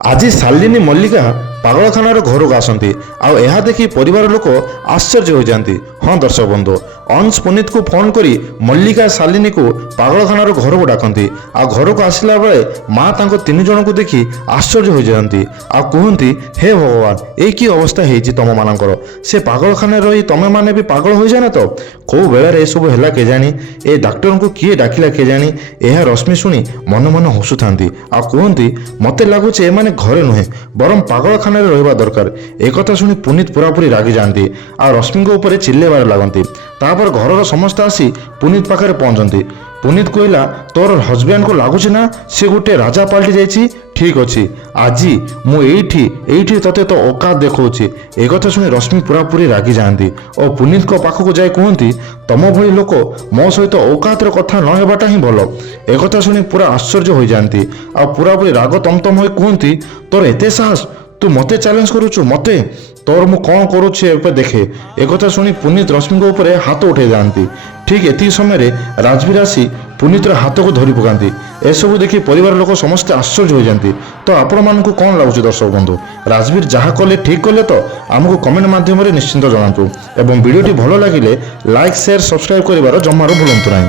ଆଜି ଶାଲିନୀ ମଲ୍ଲିକା ପାଗଳଖାନାର ଘରକୁ ଆସନ୍ତି ଆଉ ଏହା ଦେଖି ପରିବାର ଲୋକ ଆଶ୍ଚର୍ଯ୍ୟ ହୋଇଯାନ୍ତି। ହଁ ଦର୍ଶକ ବନ୍ଧୁ, ଅଂଶ ପୁନିତକୁ ଫୋନ୍ କରି ମଲ୍ଲିକା ଶାଲିନୀକୁ ପାଗଳଖାନାର ଘରକୁ ଡାକନ୍ତି। ଆଉ ଘରକୁ ଆସିଲା ବେଳେ ମା ତାଙ୍କ ତିନି ଜଣଙ୍କୁ ଦେଖି ଆଶ୍ଚର୍ଯ୍ୟ ହୋଇଯାଆନ୍ତି ଆଉ କୁହନ୍ତି, ହେ ଭଗବାନ, ଏଇ କି ଅବସ୍ଥା ହେଇଛି ତମମାନଙ୍କର? ସେ ପାଗଳଖାନାରେ ରହି ତମେମାନେ ବି ପାଗଳ ହୋଇଯାନ ତ? କେଉଁ ବେଳାରେ ଏସବୁ ହେଲା କେଜାଣି? ଏ ଡାକ୍ତରଙ୍କୁ କିଏ ଡାକିଲା କେଜାଣି? ଏହା ରଶ୍ମି ଶୁଣି ମନେ ମନେ ହସୁଥାନ୍ତି ଆଉ କୁହନ୍ତି, ମୋତେ ଲାଗୁଛି ଏମାନେ ଘରେ ନୁହେଁ ବରଂ ପାଗଳଖାନାରେ ରହିବା ଦରକାର। ଏକଥା ଶୁଣି ପୁନିତ ପୁରାପୁରି ରାଗିଯାଆନ୍ତି ଆଉ ରଶ୍ମିଙ୍କ ଉପରେ ଚିଲ୍ଲେଇବାରେ ଲାଗନ୍ତି। ତାପରେ ଘରର ସମସ୍ତେ ଆସି ପୁନିତ ପାଖରେ ପହଞ୍ଚନ୍ତି। ପୁନିତ କହିଲା, ତୋର ହଜବ୍ୟାଣ୍ଡକୁ ଲାଗୁଛି ନା ସେ ଗୋଟେ ରାଜା ପାଲଟି ଯାଇଛି? ଠିକ୍ ଅଛି, ଆଜି ମୁଁ ଏଇଠି ତତେ ତ ଔକାତ ଦେଖାଉଛି। ଏକଥା ଶୁଣି ରଶ୍ମି ପୁରାପୁରି ରାଗିଯାଆନ୍ତି ଓ ପୁନିତଙ୍କ ପାଖକୁ ଯାଇ କୁହନ୍ତି, ତମ ଭଳି ଲୋକ ମୋ ସହିତ ଔକାତରେ କଥା ନ ହେବାଟା ହିଁ ଭଲ। ଏକଥା ଶୁଣି ପୁରା ଆଶ୍ଚର୍ଯ୍ୟ ହୋଇଯାଆନ୍ତି ଆଉ ପୁରାପୁରି ରାଗ ତମତମ ହୋଇ କୁହନ୍ତି, ତୋର ଏତେ ସାହସ? ତୁ ମୋତେ ଚ୍ୟାଲେଞ୍ଜ କରୁଛୁ? ମୋତେ? ତୋର ମୁଁ କ'ଣ କରୁଛି ଏବେ ଦେଖେ। ଏକଥା ଶୁଣି ପୁନିତ ରଶ୍ମିଙ୍କ ଉପରେ ହାତ ଉଠାଇ ଯାଆନ୍ତି। ଠିକ୍ ଏତିକି ସମୟରେ ରାଜବୀର ଆସି ପୁନିତର ହାତକୁ ଧରି ପକାନ୍ତି। ଏସବୁ ଦେଖି ପରିବାର ଲୋକ ସମସ୍ତେ ଆଶ୍ଚର୍ଯ୍ୟ ହୋଇଯାନ୍ତି। ତ ଆପଣମାନଙ୍କୁ କ'ଣ ଲାଗୁଛି ଦର୍ଶକ ବନ୍ଧୁ? ରାଜବୀର ଯାହା କଲେ ଠିକ୍ କଲେ ତ? ଆମକୁ କମେଣ୍ଟ ମାଧ୍ୟମରେ ନିଶ୍ଚିନ୍ତ ଜଣାନ୍ତୁ ଏବଂ ଭିଡ଼ିଓଟି ଭଲ ଲାଗିଲେ ଲାଇକ୍, ସେୟାର, ସବସ୍କ୍ରାଇବ୍ କରିବାର ଜମାରୁ ଭୁଲନ୍ତୁ ନାହିଁ।